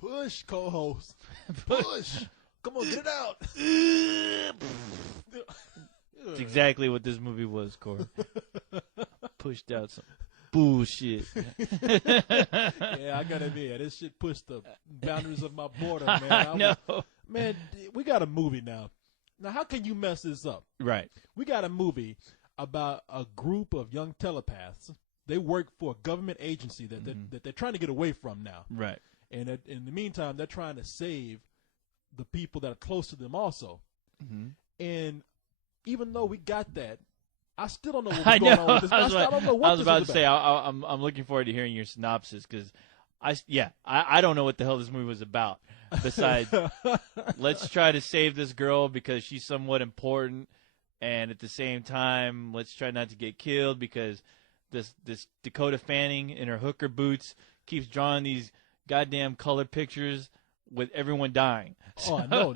Push, co-host. Push. Come on, get it out. It's exactly what this movie was, Corey. Pushed out some bullshit. Yeah, I gotta admit, this shit pushed the boundaries of my boredom, man. I know. Man, we got a movie now. Now, how can you mess this up? Right. We got a movie about a group of young telepaths. They work for a government agency that they're trying to get away from now. Right. And in the meantime, they're trying to save the people that are close to them also. Mm-hmm. And even though we got that, I still don't know what's going on with this. I don't know what I was this about is to say, I'm looking forward to hearing your synopsis because I don't know what the hell this movie was about. Besides, let's try to save this girl because she's somewhat important, and at the same time, let's try not to get killed because this Dakota Fanning in her hooker boots keeps drawing these goddamn color pictures with everyone dying. Oh, I know.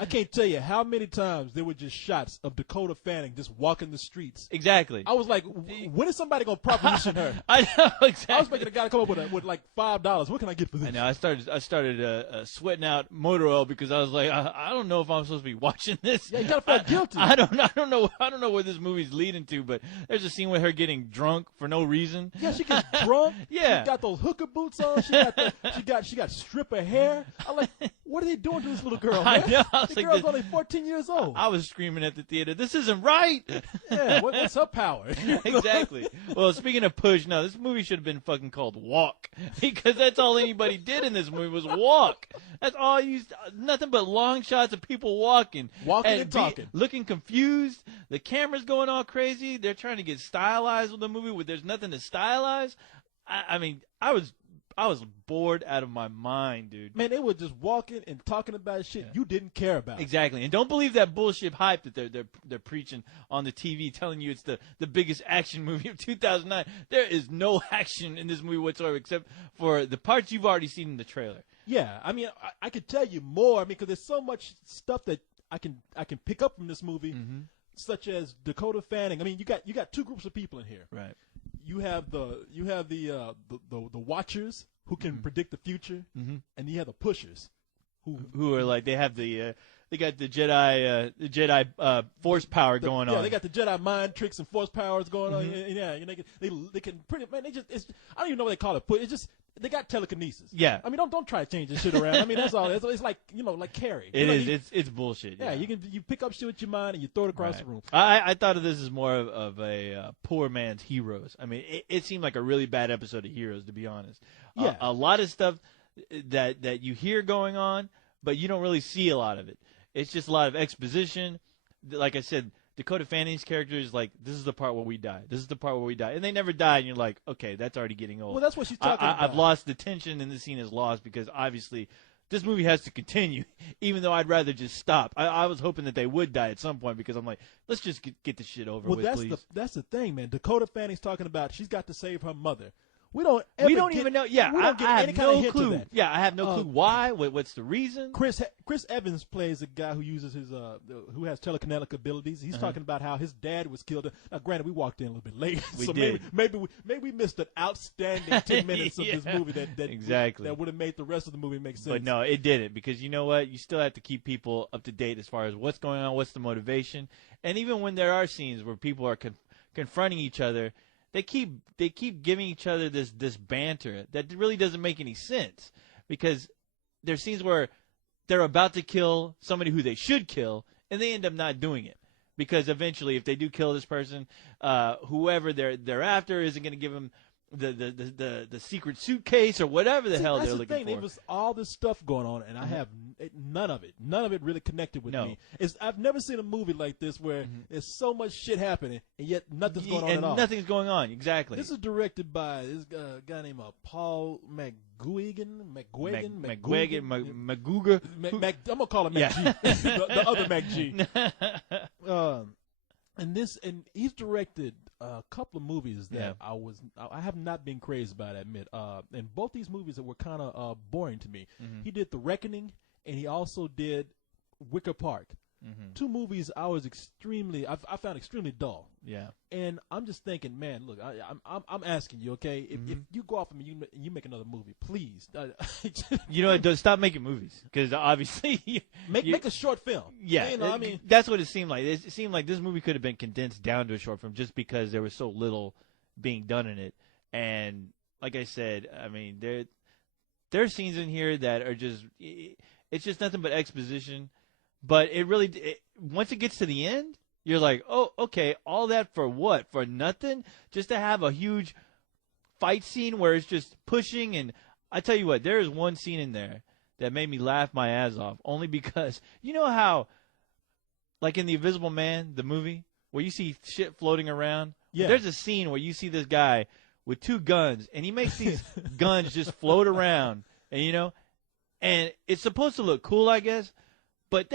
I can't tell you how many times there were just shots of Dakota Fanning just walking the streets. Exactly. I was like, when is somebody going to proposition her? I know, exactly. I was making a guy come up with like $5. What can I get for this? I know. I started sweating out motor oil because I was like, I don't know if I'm supposed to be watching this. Yeah, you got to feel guilty. I don't know where this movie's leading to, but there's a scene with her getting drunk for no reason. Yeah, she gets drunk. Yeah. She got those hooker boots on. She got stripper hair. I'm like, what are they doing to this little girl, man? I know. The girl's only 14 years old. I was screaming at the theater, this isn't right. Yeah, what's her power? Exactly. Well, speaking of push, no, this movie should have been fucking called Walk because that's all anybody did in this movie was walk. That's all you nothing but long shots of people walking and talking. Looking confused. The camera's going all crazy. They're trying to get stylized with the movie where there's nothing to stylize. I mean, I was bored out of my mind, dude. Man, they were just walking and talking about shit you didn't care about. Exactly. And don't believe that bullshit hype that they're preaching on the TV telling you it's the biggest action movie of 2009. There is no action in this movie whatsoever except for the parts you've already seen in the trailer. Yeah. I mean, I could tell you more. I mean, because there's so much stuff that I can pick up from this movie, such as Dakota Fanning. I mean, you got two groups of people in here. Right. You have the watchers who can predict the future, and you have the pushers who are like they have they got the Jedi force power going on. Yeah, they got the Jedi mind tricks and force powers going on. And they can pretty man. I don't even know what they call it. It's just they got telekinesis. Yeah. I mean, don't try to change this shit around. I mean, that's all. It's like like Carrie. It's bullshit. Yeah, you pick up shit with your mind and you throw it across the room. I thought of this as more of a poor man's Heroes. I mean, it seemed like a really bad episode of Heroes, to be honest. Yeah. A lot of stuff that you hear going on, but you don't really see a lot of it. It's just a lot of exposition. Like I said, Dakota Fanning's character is like, this is the part where we die. This is the part where we die. And they never die, and you're like, okay, that's already getting old. Well, that's what she's talking about. I've lost the tension, and the scene is lost because obviously this movie has to continue, even though I'd rather just stop. I was hoping that they would die at some point because I'm like, let's just get this shit over with, please. That's the thing, man. Dakota Fanning's talking about she's got to save her mother. We don't even know. Yeah, I have no clue. Yeah, I have no clue why. What's the reason? Chris Evans plays a guy who uses his who has telekinetic abilities. He's talking about how his dad was killed. Now, granted, we walked in a little bit late, we so did. maybe we missed an outstanding 10 minutes of this movie that exactly that would have made the rest of the movie make sense. But no, it didn't, because you know what? You still have to keep people up to date as far as what's going on, what's the motivation, and even when there are scenes where people are confronting each other. They keep giving each other this banter that really doesn't make any sense, because there's scenes where they're about to kill somebody who they should kill, and they end up not doing it, because eventually if they do kill this person, whoever they're after isn't going to give them the secret suitcase or whatever the hell they're looking for. There was all this stuff going on, and I have none of it really connected with me. I've never seen a movie like this where there's so much shit happening, and yet nothing's going on at all. Nothing's going on, exactly. This is directed by this guy named Paul McGuigan. I'm gonna call him Mac G. the other Mac G. And he's directed a couple of movies that I have not been crazy about, I admit. And both these movies that were kind of boring to me. He did The Reckoning, and he also did Wicker Park. two movies I found extremely dull. Yeah. And I'm just thinking, man, look, I'm asking you, okay, if you go off of me, you make another movie, please. You know what? Stop making movies, because obviously make a short film. Yeah, you know, I mean, that's what it seemed like. It seemed like this movie could have been condensed down to a short film just because there was so little being done in it. And like I said, I mean, there are scenes in here that are just, it's just nothing but exposition. But once it gets to the end, you're like, oh, okay, all that for what? For nothing? Just to have a huge fight scene where it's just pushing. And I tell you what, there is one scene in there that made me laugh my ass off, only because, you know how, like in The Invisible Man, the movie, where you see shit floating around? Yeah. There's a scene where you see this guy with two guns, and he makes these guns just float around, and it's supposed to look cool, I guess. But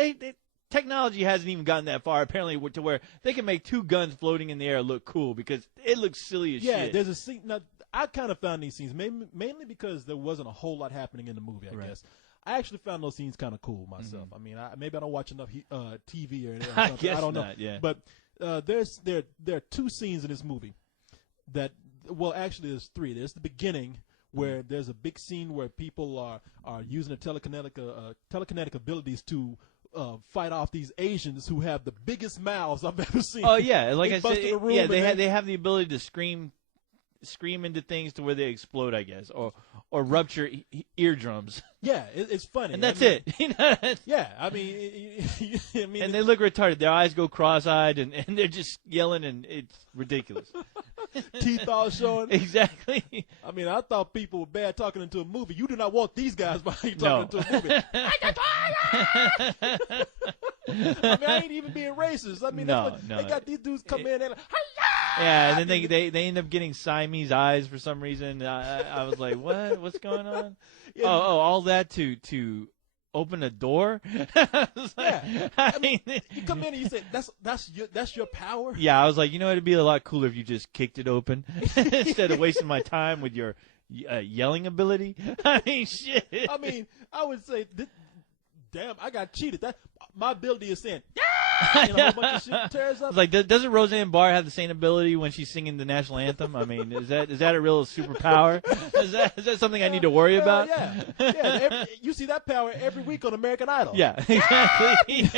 technology hasn't even gotten that far, apparently, to where they can make two guns floating in the air look cool, because it looks silly as shit. Yeah, there's a scene. Now, I kind of found these scenes mainly because there wasn't a whole lot happening in the movie, I guess. I actually found those scenes kind of cool myself. I mean, maybe I don't watch enough TV or something. I guess I don't know. Not, yeah. But there are two scenes in this movie that, well, actually there's three. There's the beginning, where there's a big scene where people are using their telekinetic abilities to fight off these Asians who have the biggest mouths I've ever seen. Oh yeah, like I said, they have the ability to scream into things to where they explode, I guess, or rupture eardrums. Yeah, it's funny, and that's it. Yeah, I mean, and they look retarded. Their eyes go cross-eyed, and they're just yelling, and it's ridiculous. Teeth all showing. Exactly. I mean, I thought people were bad talking into a movie. You do not want these guys behind you talking into a movie. I mean, I ain't even being racist. I mean, they got these dudes come in and like, yeah, and then they end up getting Siamese eyes for some reason. I was like, what? What's going on? Yeah. Oh, all that to open a door? I mean, you come in and you say, that's your power? Yeah, I was like, it'd be a lot cooler if you just kicked it open instead of wasting my time with your yelling ability. I mean, shit. I mean, I would say, damn, I got cheated. My ability is saying, yeah! And a whole bunch of shit tears up. I was like, doesn't Roseanne Barr have the same ability when she's singing the national anthem? I mean, is that a real superpower? Is that something I need to worry about? Yeah. You see that power every week on American Idol. Yeah, exactly.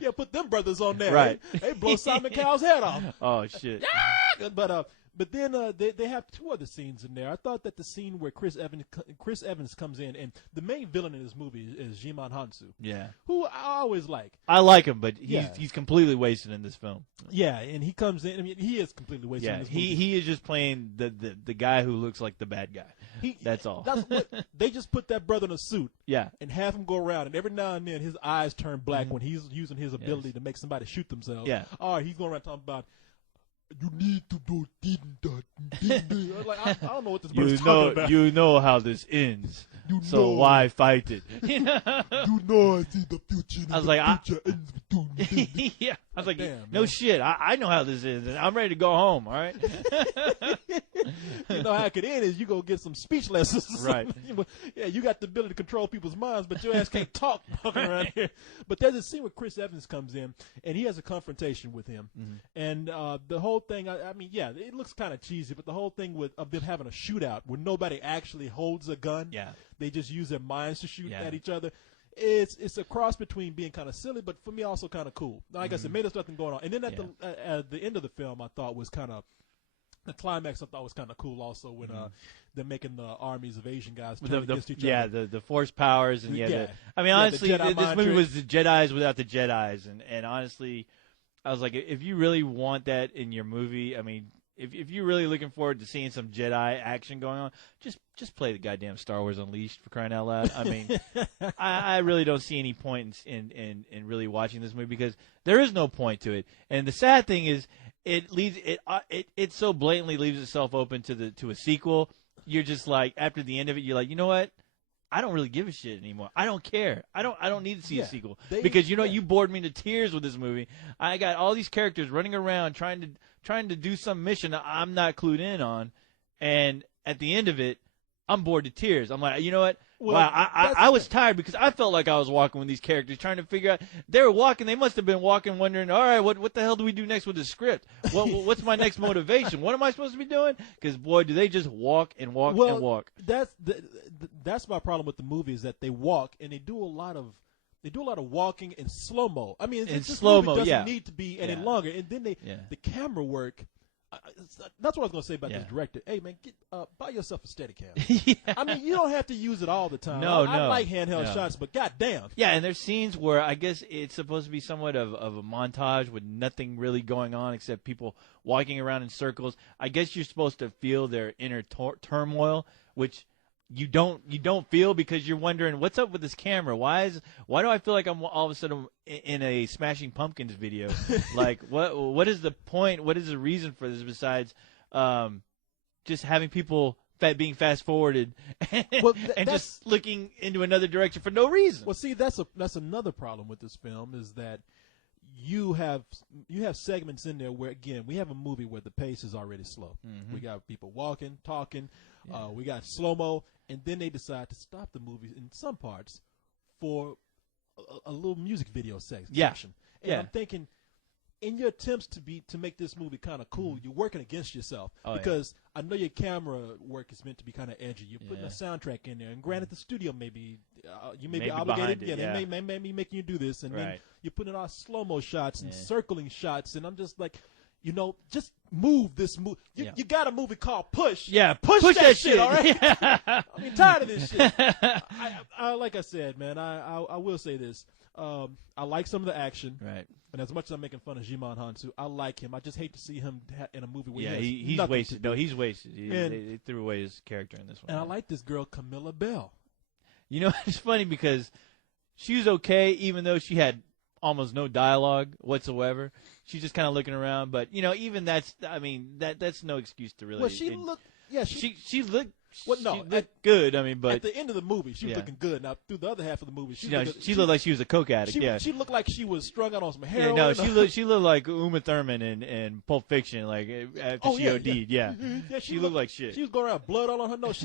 Yeah, put them brothers on there. Right. They blow Simon Cowell's head off. Oh shit. Yeah! But then they have two other scenes in there. I thought that the scene where Chris Evans comes in, and the main villain in this movie is Jimon Hansu. Yeah. Who I always like. I like him, but he's completely wasted in this film. Yeah, and he comes in. I mean, he is completely wasted in this movie. He is just playing the guy who looks like the bad guy. That's all. They just put that brother in a suit. Yeah. And have him go around, and every now and then his eyes turn black when he's using his ability to make somebody shoot themselves. Yeah. Or he's going around talking about, you need to do that. Like, I don't know what this brother's talking about. You know how this ends. Why fight it? You know I see the future. I was like, yeah. I was like, damn, no shit. I know how this ends, and I'm ready to go home. All right. You know how it could end is you go get some speech lessons. Right. Yeah, you got the ability to control people's minds, but your ass can't talk walking around here. But there's a scene where Chris Evans comes in, and he has a confrontation with him. And the whole thing, I mean, yeah, it looks kind of cheesy, but the whole thing of them having a shootout where nobody actually holds a gun. Yeah. They just use their minds to shoot at each other. It's a cross between being kind of silly, but for me also kind of cool. Like I said, made us nothing going on. And then at the end of the film, I thought was kind of the climax. I thought was kind of cool also when they're making the armies of Asian guys turn against each other. Yeah, the force powers and I mean, honestly, this movie was the Jedis without the Jedis, and honestly, I was like, if you really want that in your movie, I mean, if you're really looking forward to seeing some Jedi action going on, just play the goddamn Star Wars Unleashed, for crying out loud. I mean, I really don't see any point in really watching this movie, because there is no point to it. And the sad thing is, it so blatantly leaves itself open to a sequel. You're just like, after the end of it, you're like, you know what? I don't really give a shit anymore. I don't care. I don't need to see a sequel, because you bored me to tears with this movie. I got all these characters running around trying to do some mission that I'm not clued in on, and at the end of it, I'm bored to tears. I'm like, you know what? Well, Wow, I was tired because I felt like I was walking with these characters, trying to figure out. They were walking. They must have been walking, wondering, all right, what the hell do we do next with the script? What's my next motivation? What am I supposed to be doing? Because boy, do they just walk and walk and walk. That's my problem with the movie is that they walk and they do a lot of walking in slow mo. I mean, this slow mo, movie doesn't need to be any longer. And then Yeah. the camera work. That's what I was going to say about Yeah. this director. Hey man, buy yourself a Steadicam. Yeah. I mean, you don't have to use it all the time. No, I like handheld shots, but goddamn. Yeah, and there's scenes where I guess it's supposed to be somewhat of a montage with nothing really going on except people walking around in circles. I guess you're supposed to feel their inner turmoil, which you don't feel because you're wondering what's up with this camera. Why do I feel like I'm all of a sudden in a Smashing Pumpkins video? Like what is the point? What is the reason for this besides just having people being fast forwarded and just looking into another direction for no reason? Well, see, that's another problem with this film is that you have segments in there where, again, we have a movie where the pace is already slow. Mm-hmm. We got people walking, talking. Yeah. We got slow-mo, and then they decide to stop the movie in some parts for a little music video section. And I'm thinking, in your attempts to make this movie kind of cool, you're working against yourself because I know your camera work is meant to be kind of edgy. You're putting a soundtrack in there, and granted, the studio you may be obligated. They may be making you do this, and then you're putting out slow-mo shots and circling shots, and I'm just like, just move this movie. You got a movie called Push. Yeah, push that shit. All right. Yeah. I'm tired of this shit. I like I said, man, I will say this. I like some of the action. Right. And as much as I'm making fun of Jimon Hansu, I like him. I just hate to see him in a movie where he's wasted. No, he's wasted. They threw away his character in this one. And I like this girl, Camilla Bell. It's funny because she was okay, even though she had almost no dialogue whatsoever. She's just kind of looking around, but even that's no excuse to really. Well, she looked good. I mean, but at the end of the movie, she was looking good. Now through the other half of the movie, she looked like she was a coke addict. She looked like she was strung out on some heroin. Yeah, no, she looked like Uma Thurman in Pulp Fiction, like after she OD'd. Yeah, she looked like shit. She was going around blood all on her nose.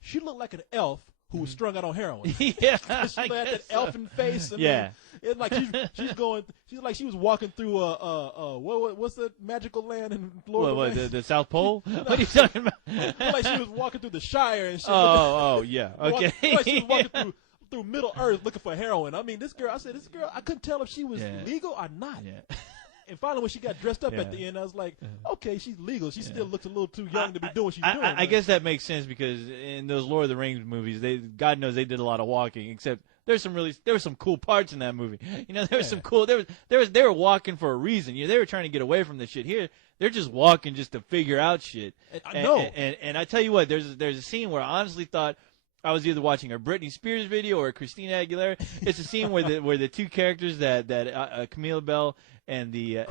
She looked like an elf who was strung out on heroin. Yeah, she had that elfin face. And it's like she's like she was walking through what's the magical land in Lord of the the South Pole? What are you talking about? Like she was walking through the Shire and shit. Oh, yeah. Okay. Like she was walking through Middle Earth looking for heroin. I mean, this girl, I couldn't tell if she was legal or not. Yeah. And finally, when she got dressed up at the end, I was like, okay, she's legal. She still looks a little too young to be doing what she's doing. I guess that makes sense because in those Lord of the Rings movies, God knows they did a lot of walking. Except there were some cool parts in that movie. There was some cool. They were walking for a reason. They were trying to get away from this shit. Here, they're just walking just to figure out shit. I know. And I tell you what, there's a scene where I honestly thought I was either watching a Britney Spears video or a Christina Aguilera. It's a scene where the two characters that Camille Bell and the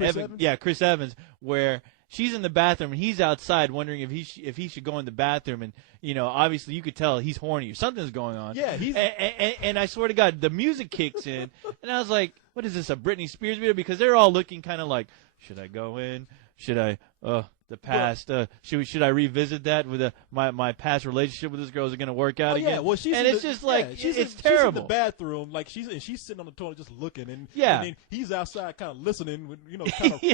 Chris Evans, where she's in the bathroom and he's outside wondering if he should go in the bathroom, and obviously you could tell he's horny or something's going on. Yeah, and I swear to God, the music kicks in, and I was like, what is this, a Britney Spears video? Because they're all looking kind of like, should I go in? Should I? The past. Should I revisit that with my past relationship with this girl? Is it going to work out again? Yeah, well, it's just like it's She's terrible. in the bathroom, like she's sitting on the toilet just looking, and then he's outside kind of listening,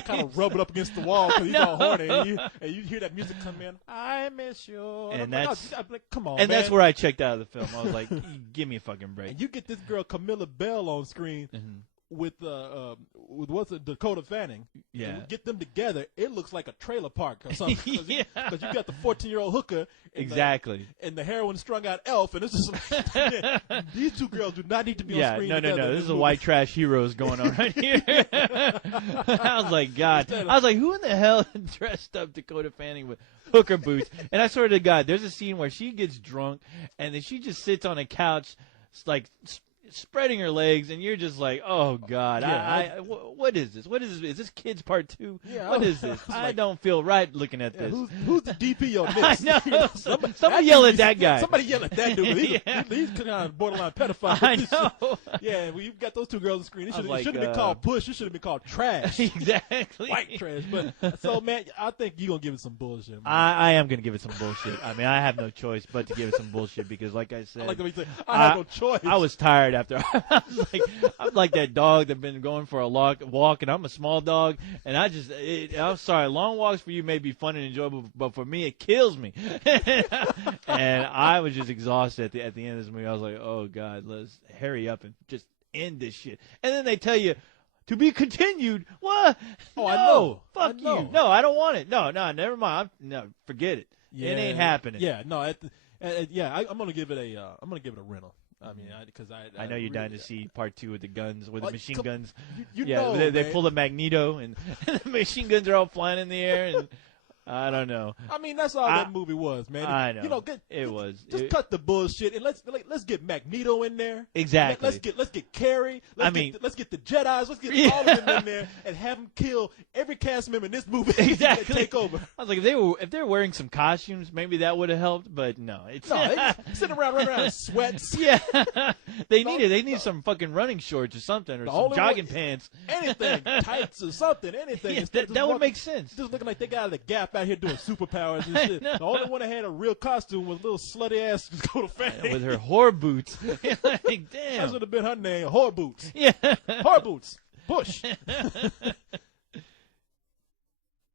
kind of rubbing up against the wall because he's all horny, and you hear that music come in. I miss you, and I'm like, come on, and man. That's where I checked out of the film. I was like, give me a fucking break. And you get this girl Camilla Bell on screen. Mm-hmm. With what's it, Dakota Fanning, get them together. It looks like a trailer park or something. Because you got the 14-year-old hooker, and the heroin strung out elf, and it's just like, these two girls do not need to be on screen together. No. This is a white trash heroes going on right here. I was like, God. I was like, who in the hell dressed up Dakota Fanning with hooker boots? And I swear to God, there's a scene where she gets drunk and then she just sits on a couch, like spreading her legs, and you're just like, oh God, Yeah, what is this? What is this? Is this Kids Part 2? Yeah, What is this? I don't feel right looking at this. Who's the DP on this? I know. Somebody yell at that guy. Somebody yell at that dude. He's kind of borderline pedophile. I know. Yeah, well, you've got those two girls on the screen. It shouldn't like, have been called Push. It should have been called Trash. Exactly. White trash. But so, man, I think you're going to give it some bullshit. Man. I am going to give it some bullshit. I mean, I have no choice but to give it some bullshit because, like I said, I like the way you say, I have no choice. I was tired after. I'm like that dog that's been going for a walk, and I'm a small dog, and I'm sorry, long walks for you may be fun and enjoyable, but for me, it kills me. And I was just exhausted at the end of this movie. I was like, oh God, let's hurry up and just end this shit. And then they tell you, to be continued. What? Oh, no, I know. Fuck I know. you. No, I don't want it. No, never mind. No, forget it. Yeah, it ain't happening. Yeah, no. I'm gonna give it a rental. I mean, because I know you're really, dying to see part 2 with the guns, with the machine guns. You yeah, know, they pull a Magneto, and the machine guns are all flying in the air, and I don't know. I mean, that's all that movie was, man. I know. You know, just cut the bullshit and let's get Magneto in there. Exactly. Let's get Carey. Let's get the Jedis. Let's get all of them in there and have them kill every cast member in this movie. Exactly. And take over. I was like, if they were wearing some costumes, maybe that would have helped. But no, they just sitting running around in sweats. Yeah, they need some fucking running shorts or something, or some jogging pants, anything, tights or something, anything. Yeah, that would make sense. Just looking like they got out of the Gap out here doing superpowers and shit. The only one that had a real costume was little slutty ass Dakota Fanning with her whore boots. Like, damn, that would have been her name, Whore Boots. Yeah, Whore Boots. Push.